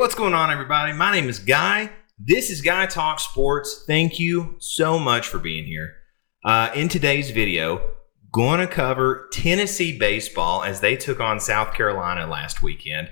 What's going on, everybody? My name is Guy. This is Guy Talk Sports. Thank you so much for being here. In today's video, going to cover Tennessee baseball as they took on South Carolina last weekend,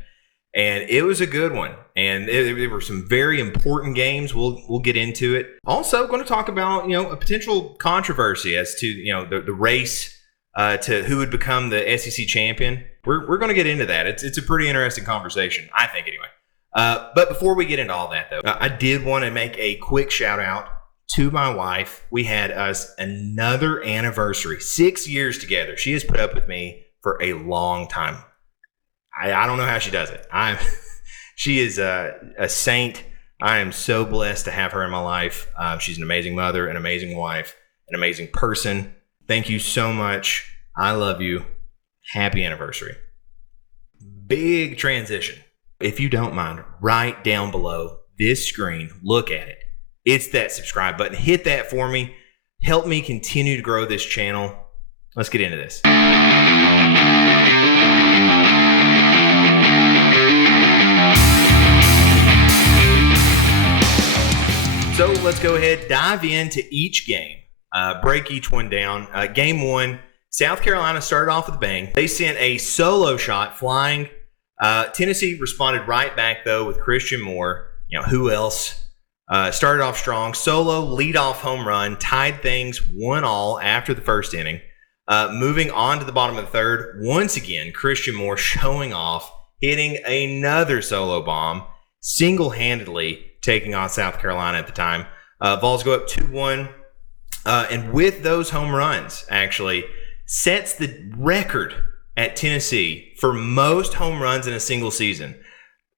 and it was a good one. And there were some very important games. We'll get into it. Also, going to talk about a potential controversy as to the race to who would become the SEC champion. We're going to get into that. It's a pretty interesting conversation, I think, anyway. But before we get into all that, though, I did want to make a quick shout out to my wife. We had us another anniversary, 6 years together. She has put up with me for a long time. I don't know how she does it. She is a saint. I am so blessed to have her in my life. She's an amazing mother, an amazing wife, an amazing person. Thank you so much. I love you. Happy anniversary. Big transition. If you don't mind, right down below this screen, look at it. It's that subscribe button. Hit that for me. Help me continue to grow this channel. Let's get into this. So let's go ahead, dive into each game, break each one down. Game one, South Carolina started off with a bang. They sent a solo shot flying. Tennessee responded right back, though, with Christian Moore. Who else? Started off strong. Solo leadoff home run, tied things 1-1 after the first inning. Moving on to the bottom of the third, once again, Christian Moore showing off, hitting another solo bomb, single-handedly taking on South Carolina at the time. Vols go up 2-1. And with those home runs, actually, sets the record at Tennessee for most home runs in a single season.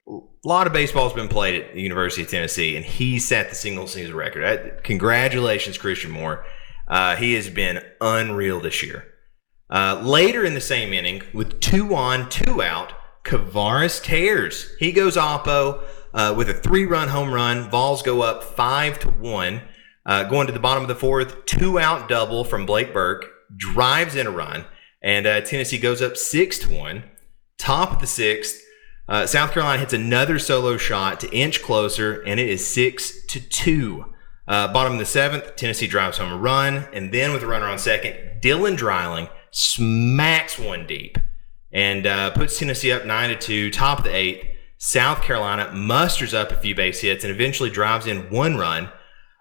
A lot of baseball has been played at the University of Tennessee, and he set the single season record. Congratulations, Christian Moore. He has been unreal this year. Later in the same inning, with 2 on, 2 out, Kavaris tears. He goes oppo with a 3-run home run. Vols go up 5-1. Going to the bottom of the fourth, 2-out double from Blake Burke. Drives in a run. And Tennessee goes up 6-1. Top of the sixth, South Carolina hits another solo shot to inch closer, and it is 6-2. Bottom of the seventh, Tennessee drives home a run, and then with a runner on second, Dylan Dreiling smacks one deep and puts Tennessee up 9-2. Top of the eighth, South Carolina musters up a few base hits and eventually drives in 1 run.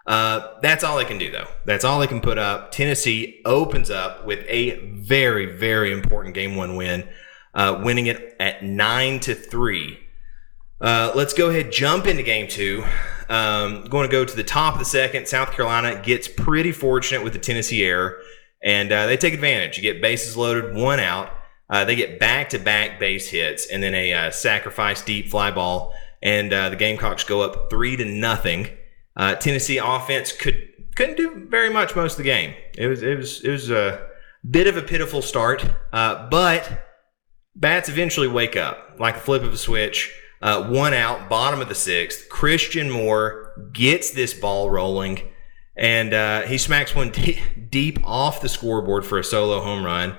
That's all they can do, though. That's all they can put up. Tennessee opens up with a very, very important Game 1 win, winning it at 9-3. Let's go ahead, jump into Game 2. Going to go to the top of the second. South Carolina gets pretty fortunate with the Tennessee error, and they take advantage. You get bases loaded, 1 out. They get back-to-back base hits, and then a sacrifice deep fly ball, and the Gamecocks go up 3-0. Tennessee offense couldn't do very much most of the game. It was a bit of a pitiful start, but bats eventually wake up like a flip of a switch. 1 out, bottom of the sixth. Christian Moore gets this ball rolling, and he smacks one deep off the scoreboard for a solo home run.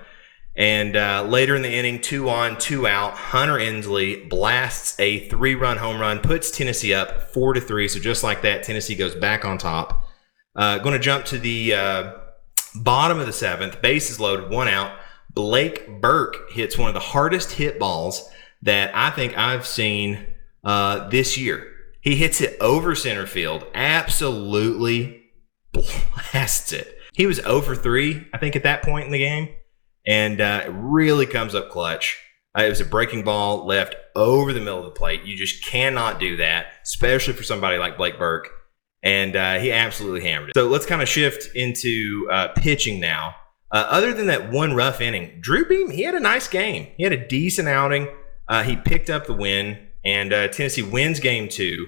And later in the inning, 2 on, 2 out, Hunter Ensley blasts a 3-run home run, puts Tennessee up 4-3. So just like that, Tennessee goes back on top. Going to jump to the bottom of the seventh. Bases loaded, 1 out. Blake Burke hits one of the hardest hit balls that I think I've seen this year. He hits it over center field, absolutely blasts it. He was 0-for-3, I think, at that point in the game. And it really comes up clutch. It was a breaking ball left over the middle of the plate. You just cannot do that, especially for somebody like Blake Burke. And he absolutely hammered it. So let's kind of shift into pitching now. Other than that one rough inning, Drew Beam, he had a nice game. He had a decent outing. He picked up the win, and Tennessee wins Game 2,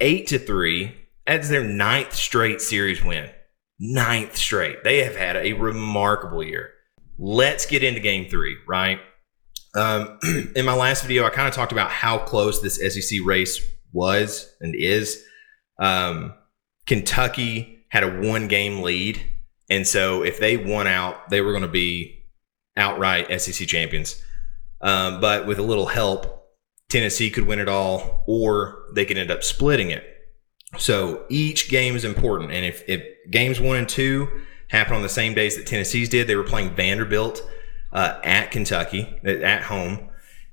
8-3. That's their 9th straight series win. 9th straight. They have had a remarkable year. Let's get into Game 3, right? In my last video, I kind of talked about how close this SEC race was and is. Kentucky had a 1-game lead, and so if they won out, they were going to be outright SEC champions. But with a little help, Tennessee could win it all, or they could end up splitting it. So each game is important. And if games 1 and 2 happen on the same days that Tennessee's did, they were playing Vanderbilt at Kentucky, at home.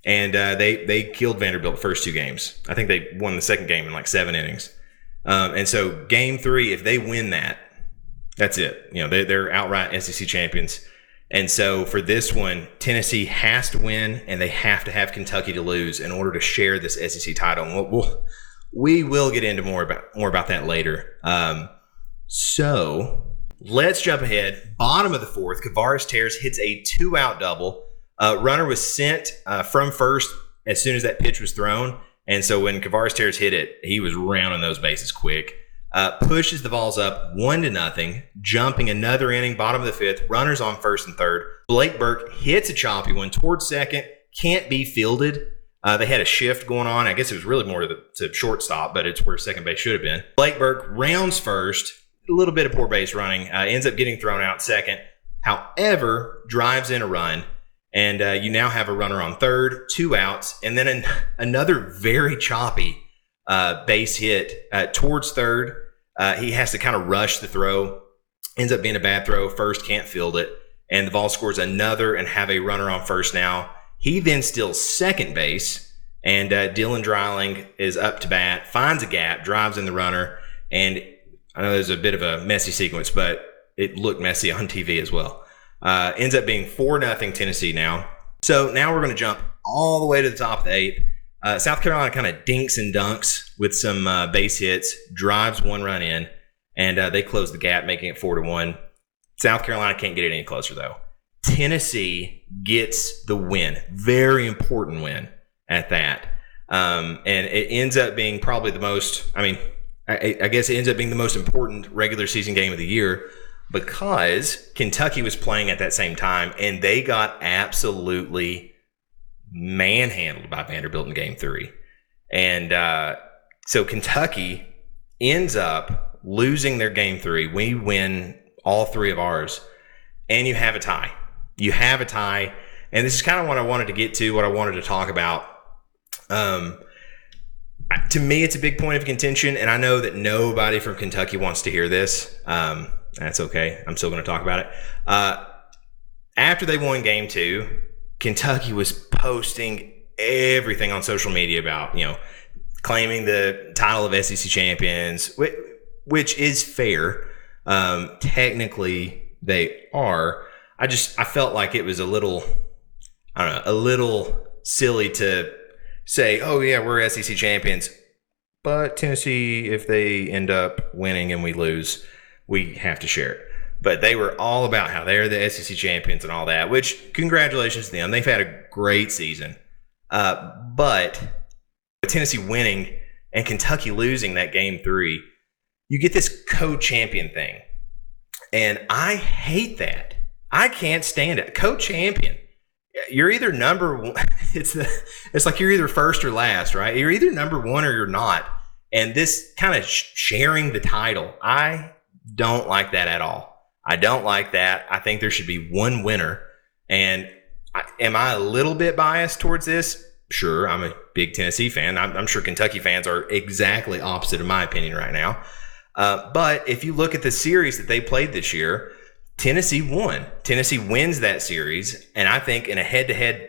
And they killed Vanderbilt the first 2 games. I think they won the second game in like 7 innings. And so game 3, if they win that, that's it. You know, they're outright SEC champions. And so for this one, Tennessee has to win, and they have to have Kentucky to lose in order to share this SEC title. And we will get into more about that later. So let's jump ahead. Bottom of the 4th, Kavares Terrace hits a 2-out double. Runner was sent from first as soon as that pitch was thrown. And so when Kavares Terrace hit it, he was rounding those bases quick. Pushes the Vols up 1-0, jumping another inning, bottom of the 5th, runners on first and third. Blake Burke hits a choppy one towards second, can't be fielded. They had a shift going on. I guess it was really more to shortstop, but it's where second base should have been. Blake Burke rounds first, a little bit of poor base running, ends up getting thrown out second. However, drives in a run, and you now have a runner on third, 2 outs, and then another very choppy base hit towards third. He has to kind of rush the throw. Ends up being a bad throw. First can't field it. And the Vols scores another and have a runner on first now. He then steals second base. And Dylan Dreiling is up to bat, finds a gap, drives in the runner. And I know there's a bit of a messy sequence, but it looked messy on TV as well. Ends up being 4-0 Tennessee now. So now we're going to jump all the way to the top of the 8th. South Carolina kind of dinks and dunks with some base hits, drives 1 run in, and they close the gap, making it 4-1. South Carolina can't get it any closer, though. Tennessee gets the win. Very important win at that. And it ends up being probably the most, I guess it ends up being the most important regular season game of the year because Kentucky was playing at that same time, and they got absolutely manhandled by Vanderbilt in game 3. And so Kentucky ends up losing their game 3. We win all 3 of ours, and you have a tie. And this is kind of what I wanted to get to, what I wanted to talk about. To me, it's a big point of contention, and I know that nobody from Kentucky wants to hear this. That's okay. I'm still going to talk about it. After they won game 2, Kentucky was posting everything on social media about, claiming the title of SEC champions, which is fair. Technically, they are. I felt like it was a little silly to say, oh, yeah, we're SEC champions. But Tennessee, if they end up winning and we lose, we have to share it. But they were all about how they're the SEC champions and all that, which congratulations to them. They've had a great season. But Tennessee winning and Kentucky losing that game 3, you get this co-champion thing. And I hate that. I can't stand it. Co-champion. You're either number one. It's like you're either first or last, right? You're either number 1 or you're not. And this kind of sharing the title, I don't like that at all. I don't like that. I think there should be one winner. And am I a little bit biased towards this? Sure, I'm a big Tennessee fan. I'm sure Kentucky fans are exactly opposite of my opinion right now. But if you look at the series that they played this year, Tennessee won. Tennessee wins that series. And I think in a head-to-head,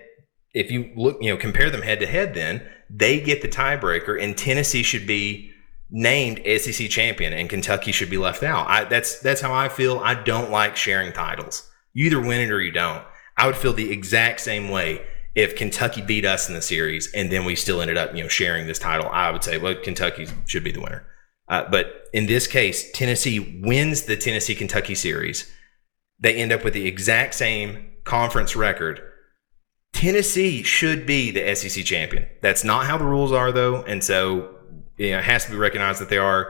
if you look, compare them head-to-head, then they get the tiebreaker, and Tennessee should be named SEC champion and Kentucky should be left out. That's how I feel. I don't like sharing titles. You either win it or you don't. I would feel the exact same way if Kentucky beat us in the series and then we still ended up, sharing this title. I would say, well, Kentucky should be the winner. But in this case, Tennessee wins the Tennessee-Kentucky series. They end up with the exact same conference record. Tennessee should be the SEC champion. That's not how the rules are, though, and so it has to be recognized that they are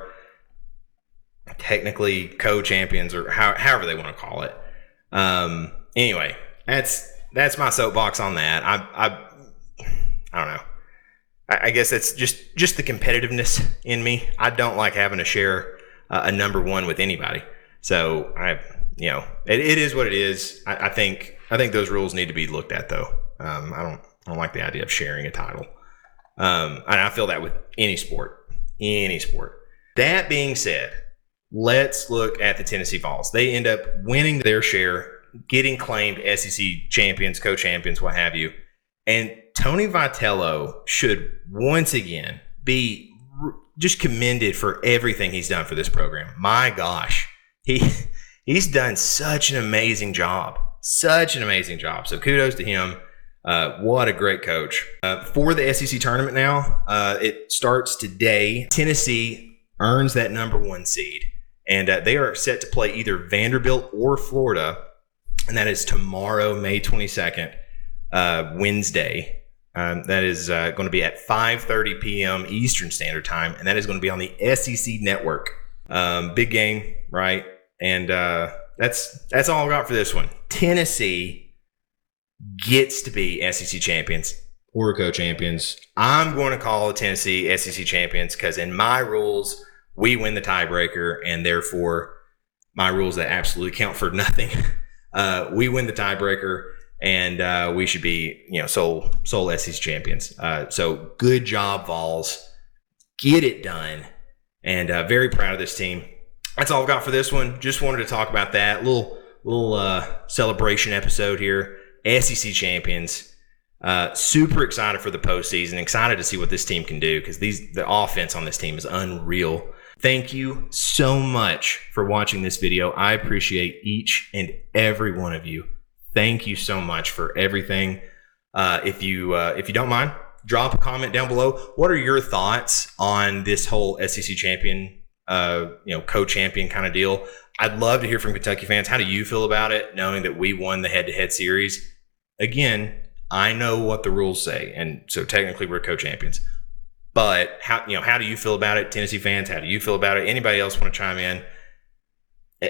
technically co-champions, or however they want to call it. Anyway, that's my soapbox on that. I don't know. I guess that's just the competitiveness in me. I don't like having to share a number 1 with anybody. So it is what it is. I think those rules need to be looked at, though. I don't like the idea of sharing a title. And I feel that with any sport. That being said, let's look at the Tennessee Vols. They end up winning their share, getting claimed SEC champions, co-champions, what have you. And Tony Vitello should once again be just commended for everything he's done for this program. My gosh, he's done such an amazing job. So kudos to him. What a great coach. For the SEC tournament now, it starts today. Tennessee earns that number 1 seed, and they are set to play either Vanderbilt or Florida, and that is tomorrow, May 22nd, Wednesday. That is going to be at 5:30 p.m. Eastern Standard Time, and that is going to be on the SEC Network. Big game, right? And that's all I got for this one. Tennessee gets to be SEC champions or co-champions. I'm going to call Tennessee SEC champions because in my rules, we win the tiebreaker, and therefore my rules that absolutely count for nothing. We win the tiebreaker, and we should be, sole SEC champions. So good job, Vols. Get it done. And very proud of this team. That's all I've got for this one. Just wanted to talk about that little celebration episode here. SEC champions. Super excited for the postseason. Excited to see what this team can do because the offense on this team is unreal. Thank you so much for watching this video. I appreciate each and every one of you. Thank you so much for everything. If you don't mind, drop a comment down below. What are your thoughts on this whole SEC champion, co-champion kind of deal? I'd love to hear from Kentucky fans. How do you feel about it, knowing that we won the head-to-head series? Again, I know what the rules say, and so technically we're co-champions. But how do you feel about it, Tennessee fans? How do you feel about it? Anybody else want to chime in?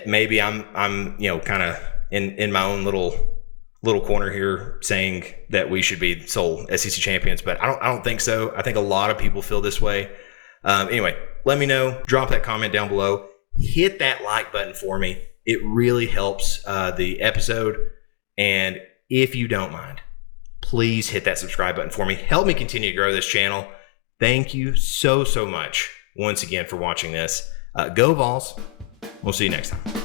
Maybe I'm kind of in my own little corner here saying that we should be sole SEC champions, but I don't think so. I think a lot of people feel this way. Anyway, let me know. Drop that comment down below. Hit that like button for me. It really helps the episode. And if you don't mind, please hit that subscribe button for me. Help me continue to grow this channel. Thank you so much once again for watching this. Go Vols. We'll see you next time.